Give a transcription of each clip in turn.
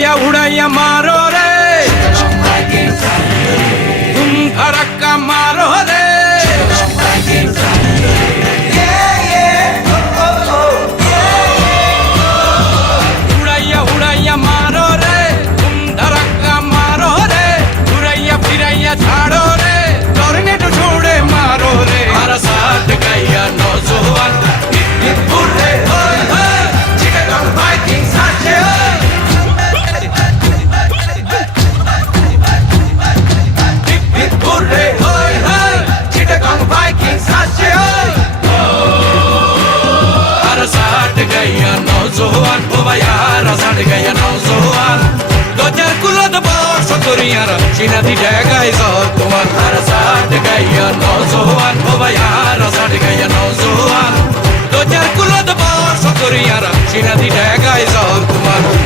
உடைய உடைய மாறோரே. zohoan Ova jara zadega je nal zohoan Dođer kula da bar šotorijara Čina ti dega i zohoan Hara zadega je nal zohoan Ova jara zadega je nal zohoan Dođer kula da bar šotorijara Čina ti dega i zohoan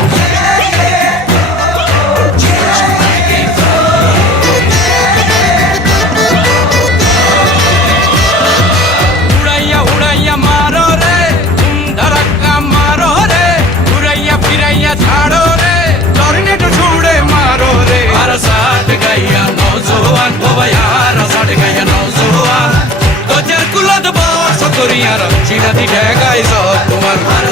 ছাড়ো রে tornado ছুড়ে মারো রে। আর সাট গাইয়া নজওয়ান ও ভাইয়ার সাট গাইয়া নজওয়ান দরজার কুলত বর্ষ করিয়ার চিনাতি জায়গায় সব তোমার আর